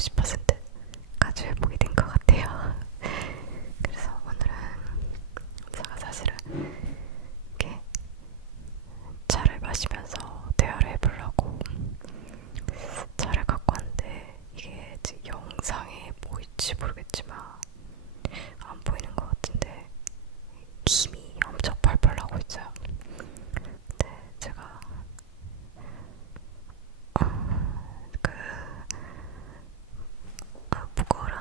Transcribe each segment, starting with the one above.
50%까지 회복이 된 것 같아요. 그래서 오늘은 제가 사실은 이렇게 차를 마시면서 대화를 해보려고 차를 갖고 왔는데, 이게 지금 영상에 보일지 모르겠지만 안 보이는 것 같은데 김이 엄청 펄펄 나고 있어요. 근데 제가 무거워라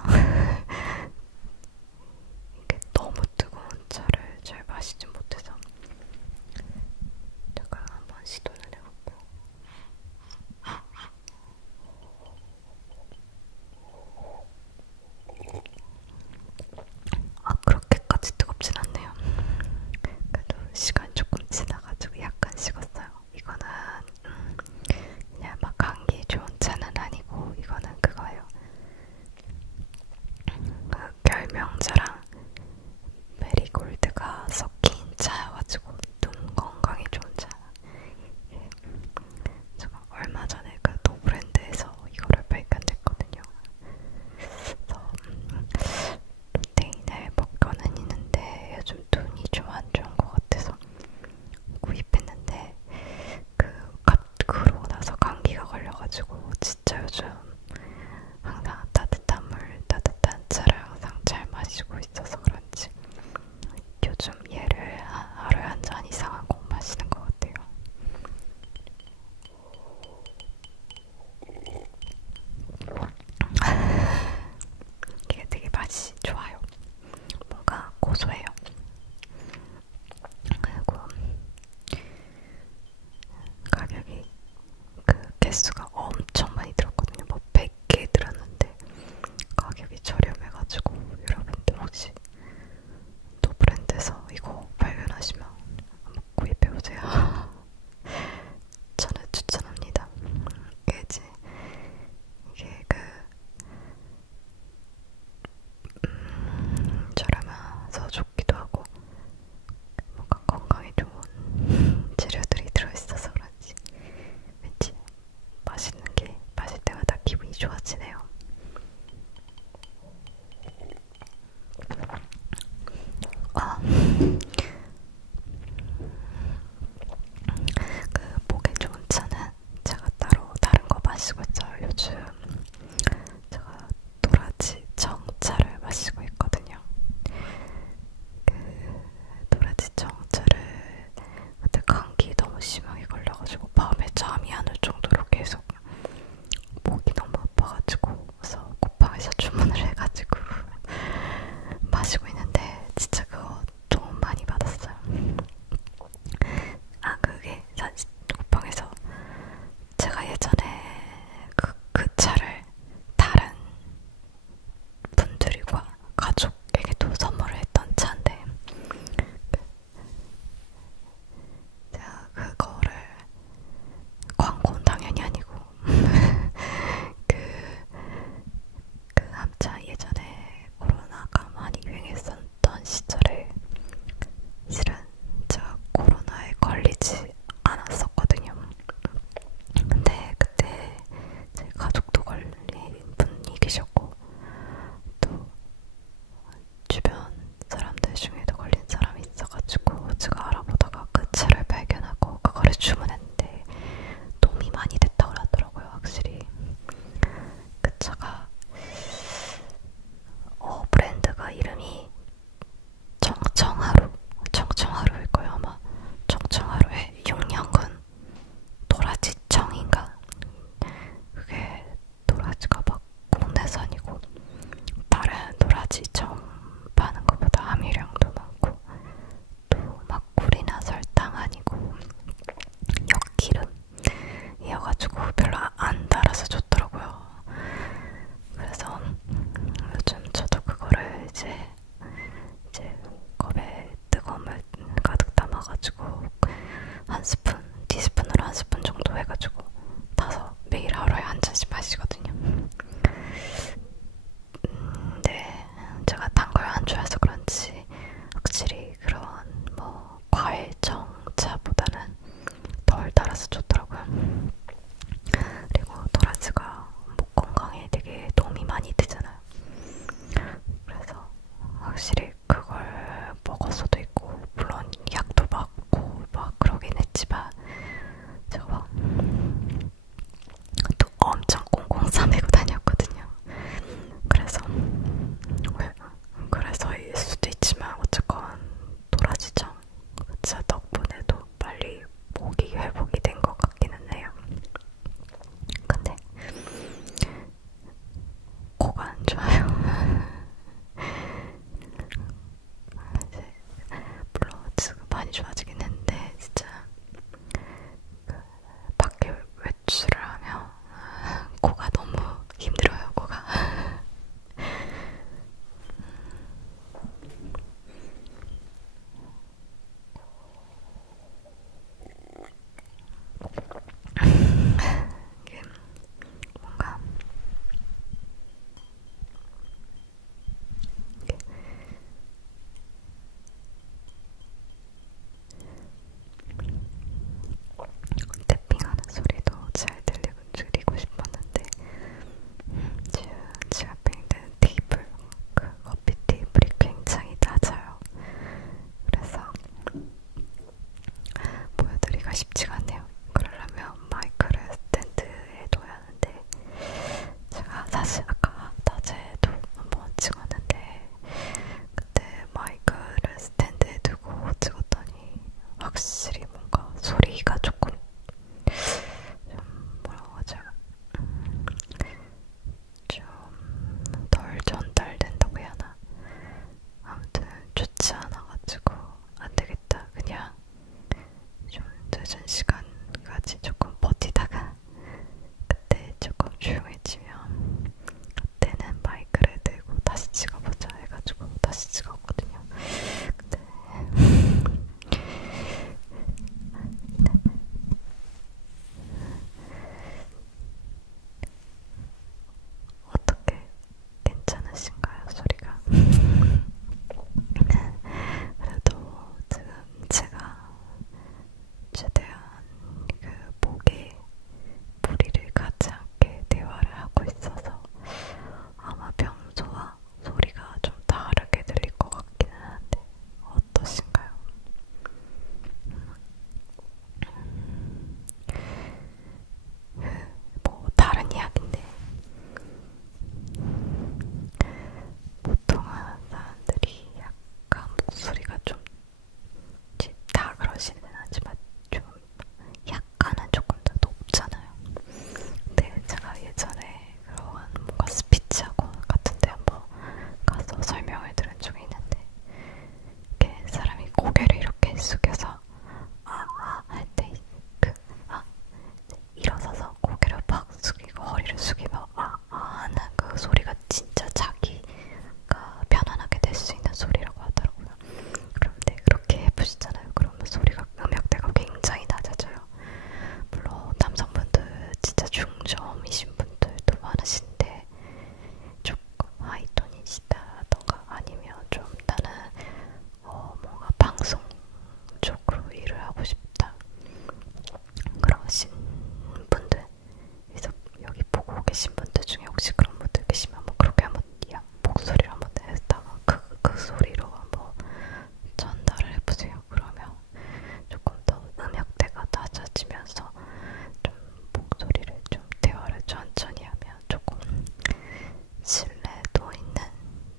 신뢰도 있는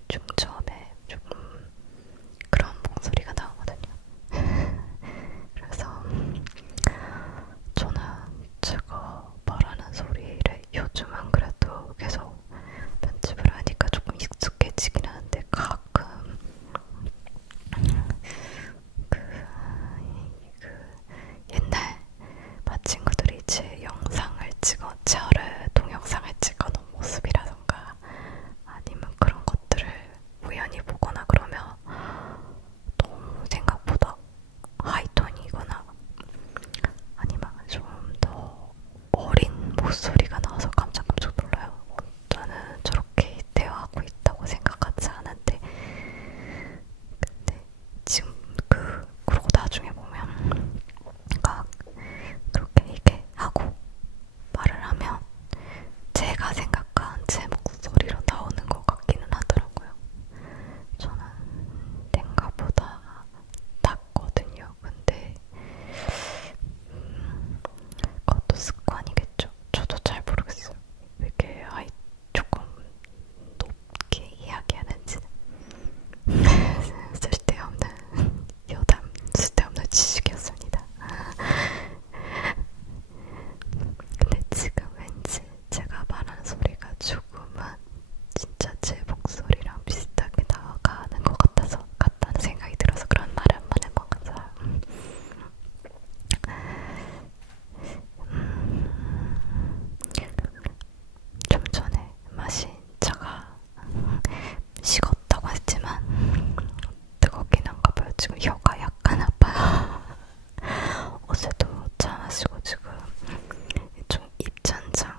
중저음의 조금 그런 목소리가 나오거든요. 그래서 저는 제가 말하는 소리를 요즘은 그래도 계속 편집을 하니까 조금 익숙해지긴 하는데 가끔 옛날 친구들이 제 영상을 찍어 저를 동영상을 찍어놓은 모습이라던가 아니면 그런 것들을 우연히 보거나 그러면 너무 생각보다 하이톤이거나 아니면 좀 더 어린 목소리가 나와서 깜짝깜짝 놀라요. 저는 저렇게 대화하고 있다고 생각하지 않은데 근데 지금 그러고 나중에 보면 그렇게 이렇게 하고 말을 하면 제가 생각한 제 목소리로 나오는 것 같기는 하더라고요. 저는 생각보다 낮거든요. 근데 그것도 습관이겠죠. 저도 잘 모르겠어요. 왜 이렇게 조금 높게 이야기하는지는 쓸데없는 여담, 쓸데없는 지식이었습니다. 근데 지금 왠지 제가 말하는 소리가 조금은 진짜 제 목소리랑 비슷하게 나가는 것 같다는 생각이 들어서 그런 말을 한번 해먹어서 좀 전에 마신 차가 식었다고 했지만 뜨겁긴 한가 봐요. 지금 혀가 약간 아파요. 어제도 차 마시고 지금 좀 입천장이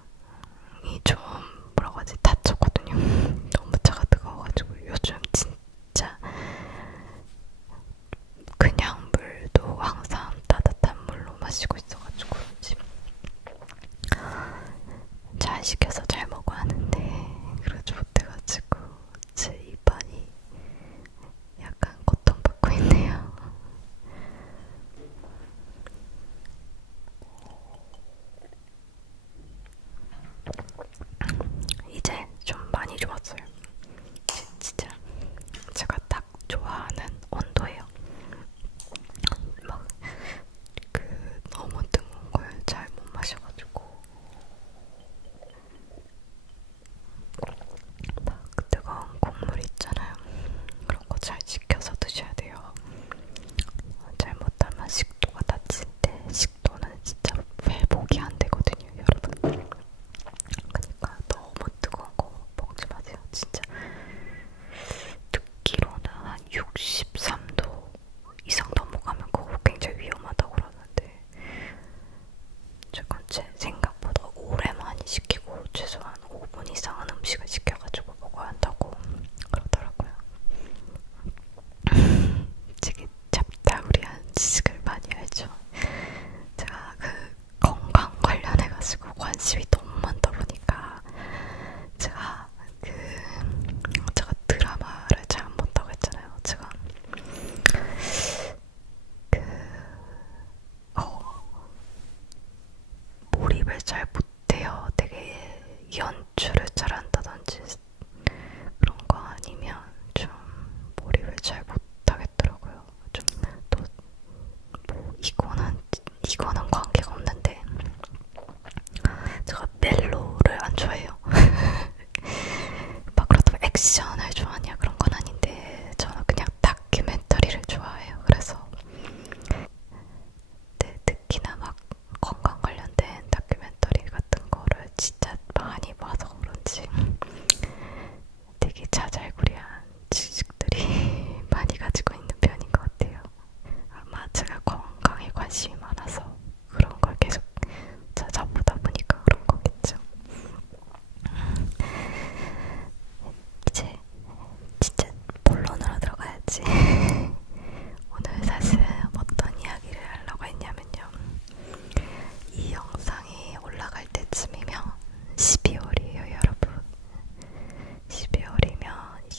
좀 뭐라고 하지 다쳤거든요. 너무 차가 뜨거워가지고 요즘 진짜 그냥 물도 항상 따뜻한 물로 마시고 있어가지고 지금 잘 시켜서 잘 먹어야 하는데 그러지 못해가지고 제 입안이 약간 고통받고 있네요. 이제 좀 많이 좋았어요. 진짜 제가 딱 좋아하는 온도예요. 막 너무 뜨거운 걸 잘 못 마셔가지고 막 뜨거운 국물 있잖아요. 그런 거 잘 식혀서 드셔야 돼요. 잘못하면 식도가 다친데 식도는 진짜 회복이 안 되거든요, 여러분. 그러니까 너무 뜨거운 거 먹지 마세요. 진짜 듣기로는 한 63도 이상 넘어가면 그거 굉장히 위험하다고 그러는데 지금 제 생각보다 오래 많이 식히고 최소한 5분 이상은 음식을 식혀가지고 먹어야 한다고 그러더라고요. 되게 잡다구리한 지식을 많이 알죠. 제가 건강 관련해가지고 관심이 너무 많다 보니까 제가 드라마를 잘 안 본다고 했잖아요. 제가 몰입을 잘 못해요. 되게 연출을 잘 한다든지 그런 거 아니면 좀 몰입을 잘 못하겠더라고요. 좀 또 뭐 이거는 관계가 없는데 제가 멜로를 안 좋아해요. 막 그렇다고 액션을 좋아하냐 그런 건 아닌데 저는 그냥 다큐멘터리를 좋아해요. 그래서 특히나 막 건강 관련된 다큐멘터리 같은 거를 진짜 많이 봐서 그런지 되게 자잘구레한 지식들이 많이 가지고 있는 편인 것 같아요. 아마 제가 건강에 관심이 많아서 그런 걸 계속 찾아보다 보니까 그런 거겠죠. 이제 진짜 본론으로 들어가야지. 오늘 사실 어떤 이야기를 하려고 했냐면요. 이 영상이 올라갈 때쯤이면 12월이에요, 여러분. 12월이면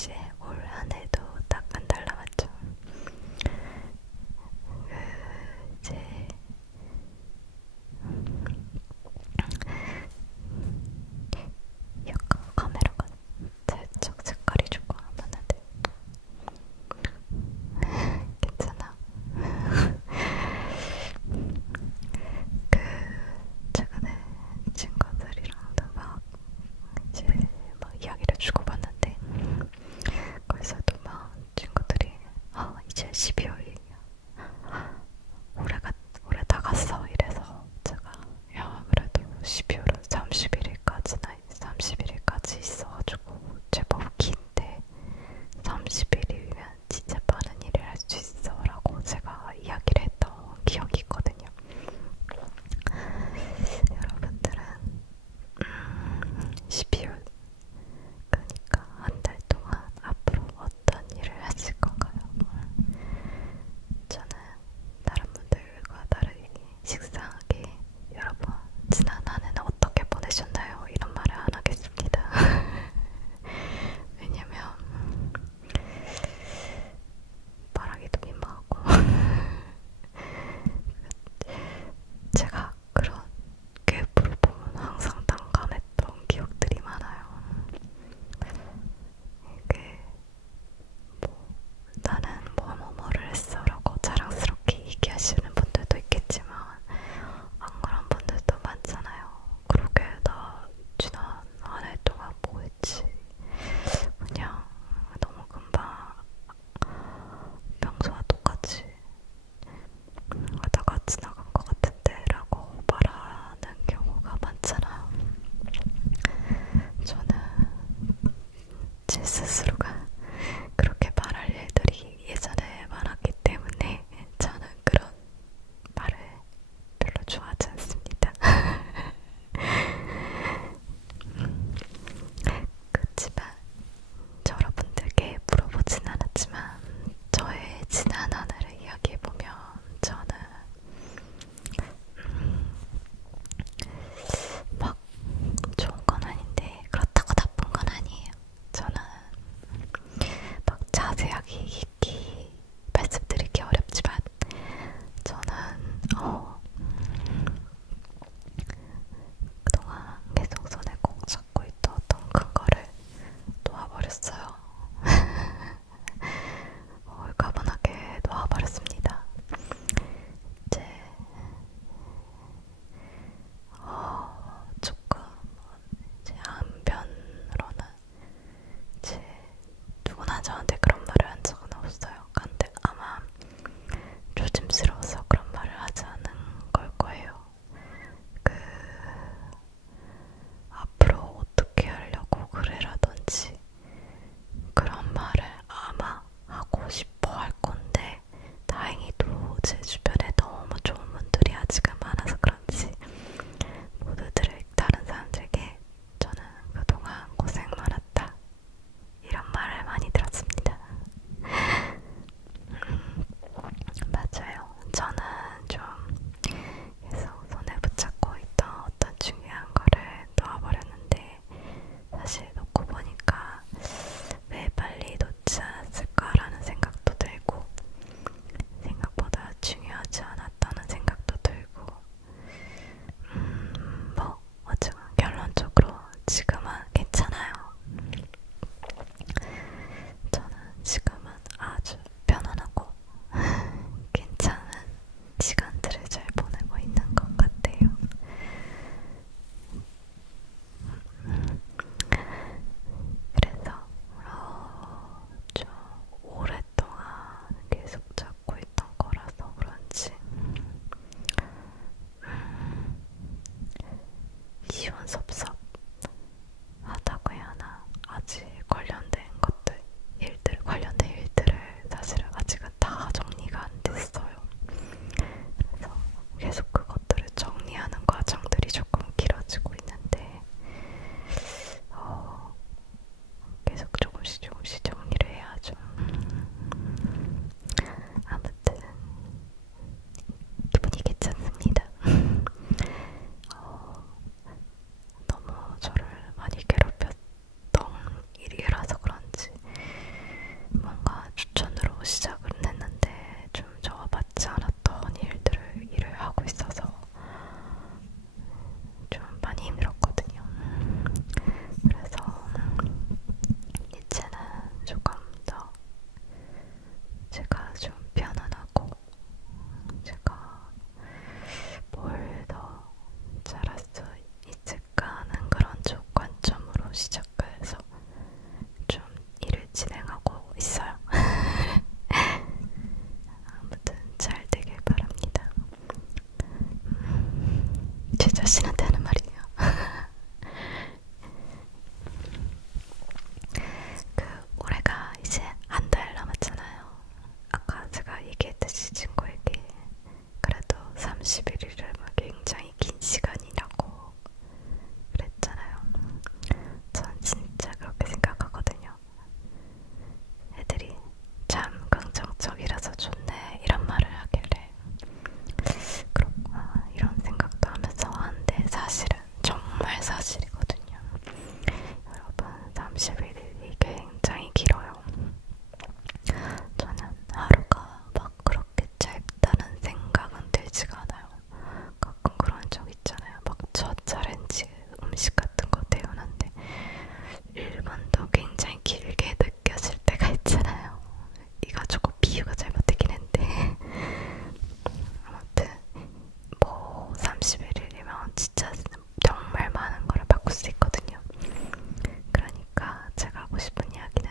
하고 싶은 이야기는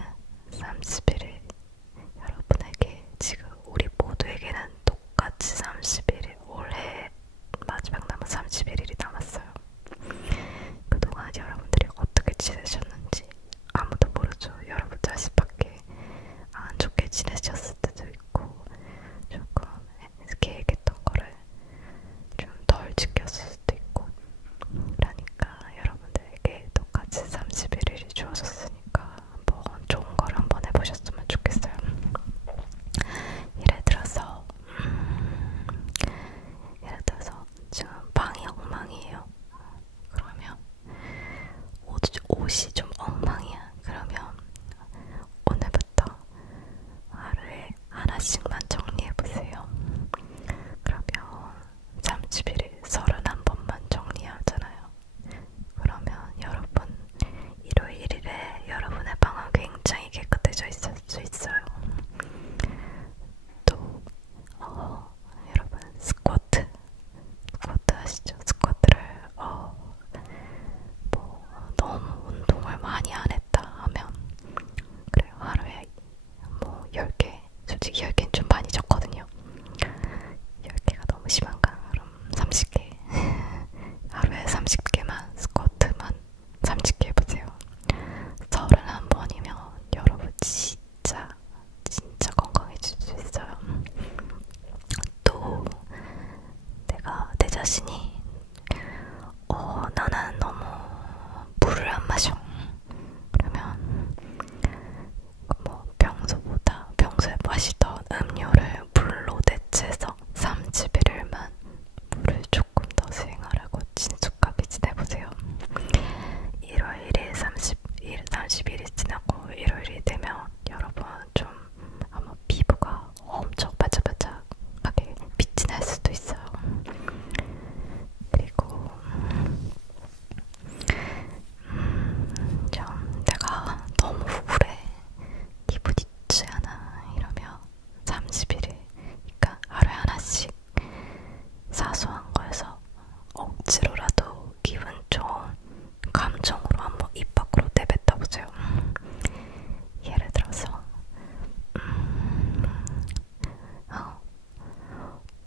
31일 여러분에게 지금 우리 모두에게는 똑같이 31일 올해 마지막 남은 31일이 남았어요. 그동안 여러분들이 어떻게 지내셨는지 아무도 모르죠. 여러분 자신밖에 안 좋게 지내셨을 때도 있고 조금 계획했던 거를 좀 덜 지켰을 수도 있고 그러니까 여러분들에게 똑같이 31일이 주어졌으니까 한번 좋은 걸 한번 해보셨으면 좋겠어요. 예를 들어서 지금 방이 엉망이에요. 그러면 옷이 좀 엉망이야. 그러면 오늘부터 하루에 하나씩만 정리해보세요. 그러면 30일에 31번만 정리하잖아요. 그러면 여러분 일요일 1일에 여러분의 방은 굉장히 깨끗해져 있을 수 있어요. 또 여러분 스쿼트 아시죠? 스쿼트를 뭐 너무 운동을 많이 안 했다 하면 그래요. 하루에 뭐 10개 솔직히 10개는 좀 많이 적거든요. 10개가 너무 심한가? 그럼 30개 하루에 30개만 스쿼트만 30개 해보세요. 31번이면 여러분 진짜 건강해질 수 있어요. 또 내가 내 자신이 나는 너무 물을 안 마셔. 그러면 뭐 평소에 마시던 음료를 물로 대체해서 30일만 물을 조금 더 수행하라고 친숙하게 지내보세요. 1월 1일 30일이 지나고 1월이 되면 여러분 좀 아마 피부가 엄청 반짝반짝하게 빛이 날 수도 있어요. 그리고 좀 내가 너무 우울해 기분이 좋지 않아 이러면 30일에 그러니까 하루에 하나씩 사소한 거에서 억지로라도 기분 좋은 감정으로 한번 입 밖으로 내뱉어 보세요. 예를 들어서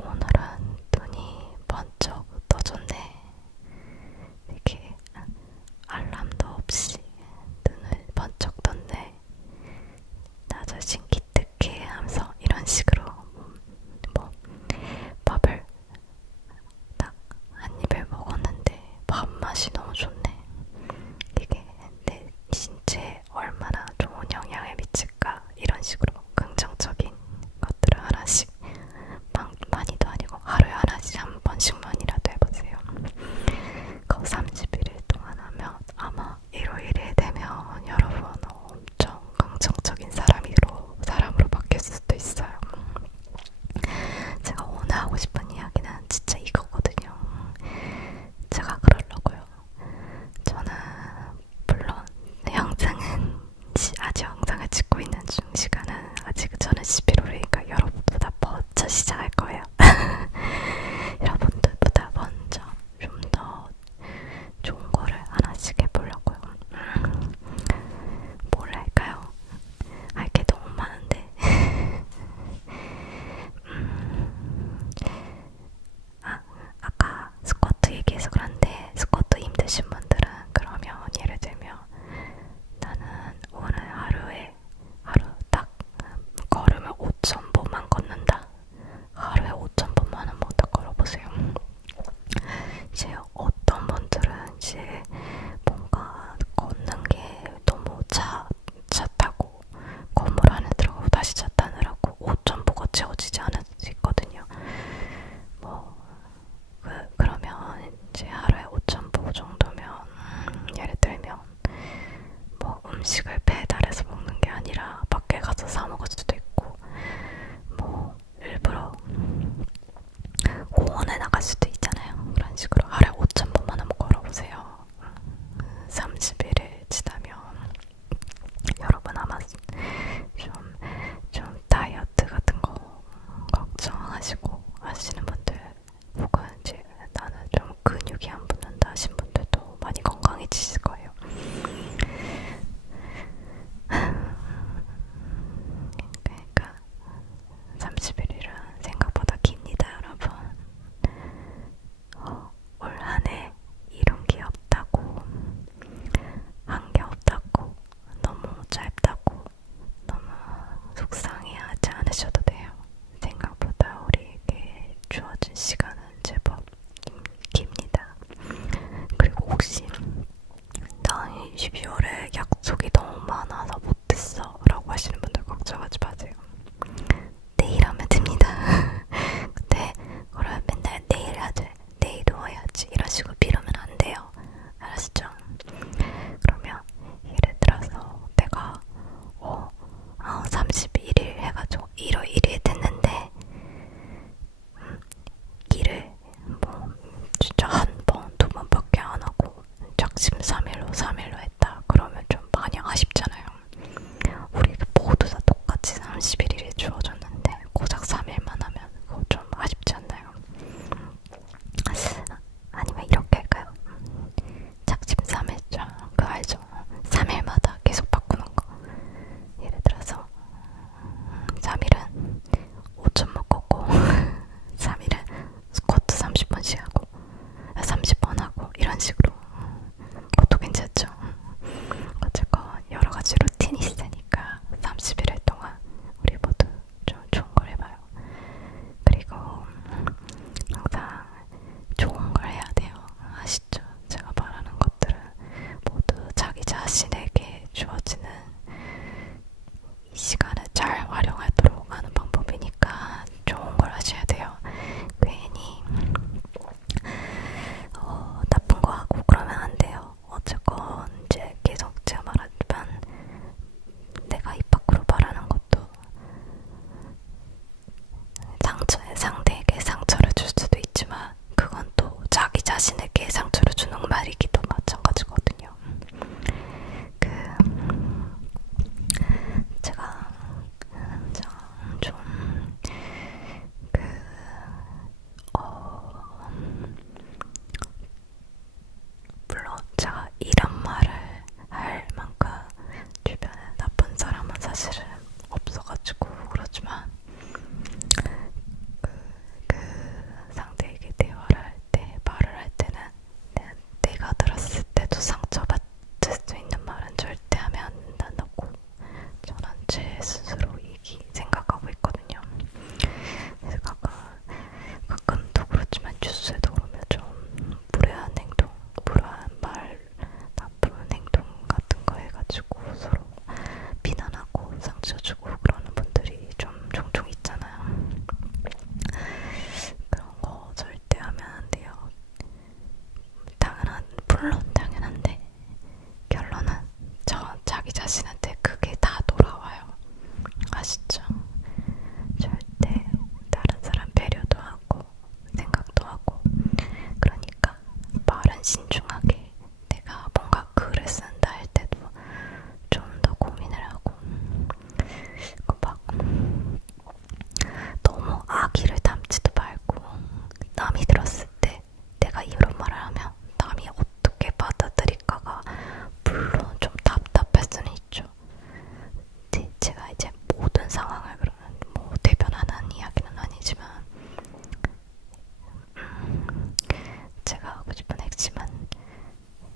오늘은 눈이 번쩍 떠졌네. 이렇게 알람도 없이 눈을 번쩍 떴네. 나 자신 기특해 하면서 이런 식으로 뭐 밥을 딱 한 입을 먹었는데 밥맛이 너무 좋네. 이게 내 신체에 얼마나 좋은 영향을 미칠까 이런 식으로 긍정적인 것들을 하나씩 많이도 아니고 하루에 하나씩 한 번씩만이라도 해보세요. 그거 31일 동안 하면 아마 1월 1일 되면 여러분 엄청 긍정적인 사람으로 바뀔 수도 있어요. 제가 오늘 하고 싶은 이야기는 진짜 이거거든요. 제가 그러려고요. 저는 물론 아직 영상을 찍고 있는 시간은 아직 저는 11월이니까 여러분보다 먼저 시작할 거예요. 여러분들보다 먼저 좀 더 좋은 거를 하나씩 해보려고요. 뭘 할까요? 할 게 너무 많은데. 아까 스쿼트 얘기해서 그런데 스쿼트 힘드신 분들은 그러면 예를 들면 나는 오늘 하루 딱 걸으면 5,000보만 걷는다. 하루에 5,000보만 한번 딱 걸어보세요. 이제 어떤 분들은 이제 뭔가 걷는 게 너무 차 타고 건물 안에 들어가고 다시 차 타느라고 5,000보가 채워지지 않을 수 있거든요. 그러면 이제 하루에 5,000보 정도면 예를 들면 뭐 음식을 배달해서 먹는 게 아니라 밖에 가서 사 먹을 수도 있고 뭐 일부러 공원에 나갈 수도 있잖아요. 그런 식으로 하루에 5,000보만 한번 걸어보세요. 30일을 지나면 여러분 아마 좀 다이어트 같은 거 걱정하시고 하시는 분들 혹은 이제 나는 좀 근육이 안 붙는다 하신 분들도 많이 건강해지실 거예요. 시간을 잘 활용하도록 하는 방법이니까 좋은 걸 하셔야 돼요. 괜히 나쁜 거 하고 그러면 안 돼요. 어쨌건 이제 계속 제가 말하지만 내가 입 밖으로 말하는 것도 상대에게 상처를 줄 수도 있지만 그건 또 자기 자신에게 상처를 주는 말이기도 마찬가지거든요. 제가 물론 제가 이런 말을 할 만큼 주변에 나쁜 사람은 사실은 없어가지고 그렇지만 그 상대에게 대화를 할 때, 말을 할 때는 내가 들었을 때도 상처받을 수 있는 말은 절대 하면 안 된다고 저는 제 스스로 생각하고 있거든요. 그래서 가끔 또 그렇지만 뉴스에도 그러면 좀 무례한 행동, 무례한 말, 나쁜 행동 같은 거 해가지고 서로 비난하고 상처 주고 그러는 분들이 좀 종종 있잖아요. 그런 거 절대 하면 안 돼요. 물론 당연한데 결론은 자기 자신한테 그게 다 돌아와요. 아시죠? 절대 다른 사람 배려도 하고 생각도 하고 그러니까 말은 신중하게 내가 뭔가 글을 쓴다 할 때도 좀 더 고민을 하고 막 너무 악의를 담지도 말고 남이 들었을 때 내가 이런 말을 하면 남이 어떻게 받아들일까가 물론 좀 답답할 수는 있죠. 근데 제가 이제 모든 상황을 그러면 뭐 대변하는 이야기는 아니지만 제가 하고 싶은 핵심은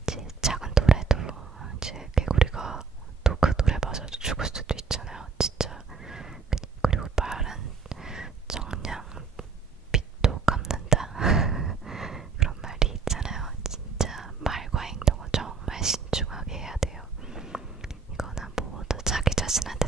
이제 작은 돌에도 이제 개구리가 또 그 돌에 맞아서 죽을 수도 있잖아요. 진짜. 그리고 말은 정량 빛도 갚는다 그런 말이 있잖아요. 진짜 말과 행동은 정말 신중하게 해야 돼요. 이거는 모두 자기 자신한테